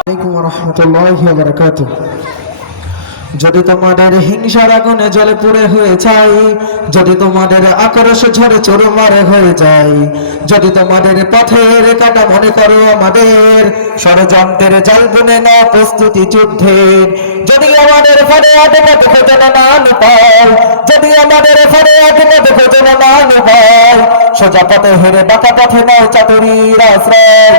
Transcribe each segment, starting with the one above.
আলাইকুম ওয়া রাহমাতুল্লাহি ওয়া বারাকাতুহু। যদি তোমাদের হিংসার আগুনে জ্বলে পুড়ে হয়ে যায়, যদি তোমাদের আক্রোশ ঝড়ে চুরমারে হয়ে যায়, যদি তোমাদের পথের কাটা মনে করো আমাদের ষড়যন্ত্রের জাল বুনে না প্রস্তুতি যুদ্ধের, যদি আমাদের ফলে আটপথ খোঁজে না নুপাল, যদি আমাদের ফলে আটপথ খোঁজে না নুপাল, সোজা পথে হেরে বাঁকা পথে নয় চাতুরীর আশ্রয়,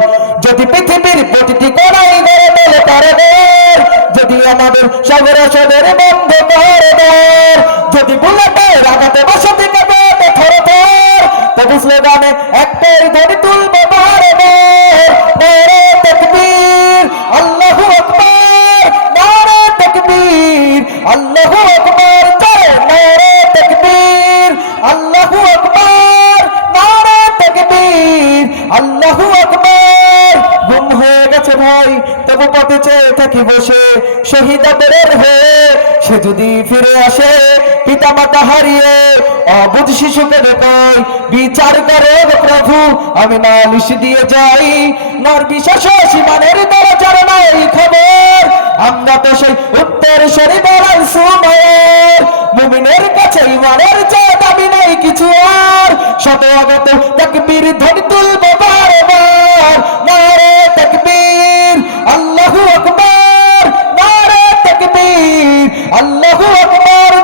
যদি পৃথিবীর প্রতিটি কোণায় গড়ে তোলে কারাগার, যদি আমাদের সাগর সদের বন্ধ করে দেয়, যদি বুলেটের আঘাতে বসতি কাঁপে থর থর, তবু স্লোগানে একটাই ধ্বনি তুলবে বারবার, নারে তাকবীর আল্লাহু আকবার, নারে তাকবীর আল্লাহু আকবার, নারে তাকবীর আল্লাহু আকবার, নারে তাকবীর আল্লাহু আকবার। গুম হয়ে গেছে ভাই তবু পথে চেয়ে থাকি বসে, শহীদ আদরের হয়ে সে যদি ফিরে আসে, পিতা মাতা হারিয়ে অবুঝ শিশুকে দেখাই, বিচার করে প্রভু আমি নালিশ দিয়ে যাই, নর বিশ্বাস সীমানের দরজার নাই খবর, আমরা তো সেই উত্তর শরীফের সুমায়ের, মুমিনের কাছে ইমানের চেয়ে দাবি নাই কিছু আর, শত আগত তাকবীর ধ্বনি তুলবো বারবার, নারে তাকবীর আল্লাহু আকবার, নারে তাকবীর আল্লাহু আকবার,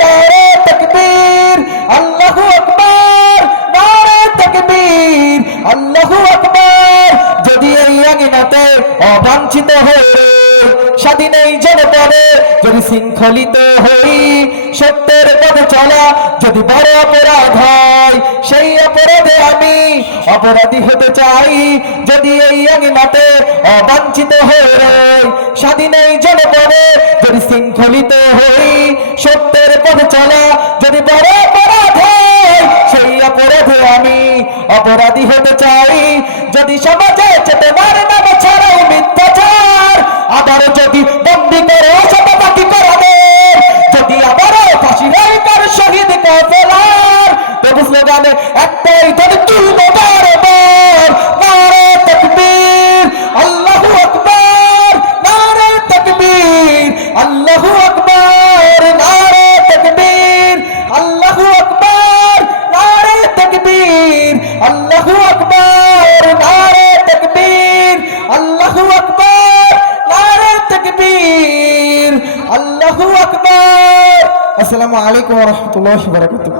নারে তাকবীর আল্লাহু আকবার, নারে তাকবীর আল্লাহু আকবার। যদি এই আঙিনাতে অবাঞ্ছিত হয়ে স্বাধীন এই জনপদে যদি শৃঙ্খলিত হই, সত্যের পথে চলা যদি বড় অপরাধ হয়, সেই অপরাধে আমি অপরাধী হতে চাই, যদি এই আঙিনাতে অবাঞ্ছিত হয়ে রই, স্বাধীন এই জনপদে যদি শৃঙ্খলিত হই, সত্যের পথে চলা যদি বড় অপরাধ হয়, সেই অপরাধে আমি অপরাধী হতে চাই, যদি সমাজে চেতনার নাম ছাড়াও মিথ্যাচার আবার যদি বন্দী করে শতপাতি করাবে, যদি আবারও ফাঁসি হয় কার শহীদ কাফেলার, তবু স্লোগানে একটাই ধ্বনি তুলবো বারবার, নারে তাকবীর আল্লাহু আকবার, নারে তাকবীর আল্লাহু আকবার, নারে তাকবীর আল্লাহু আকবার, নারে তাকবীর আল্লাহু আকবার, নারে তাকবীর আল্লাহু আকবার, নারে তাকবীর আল্লাহু আকবার। আসসালামু আলাইকুম ওয়া রাহমাতুল্লাহি ওয়া বারাকাতুহু।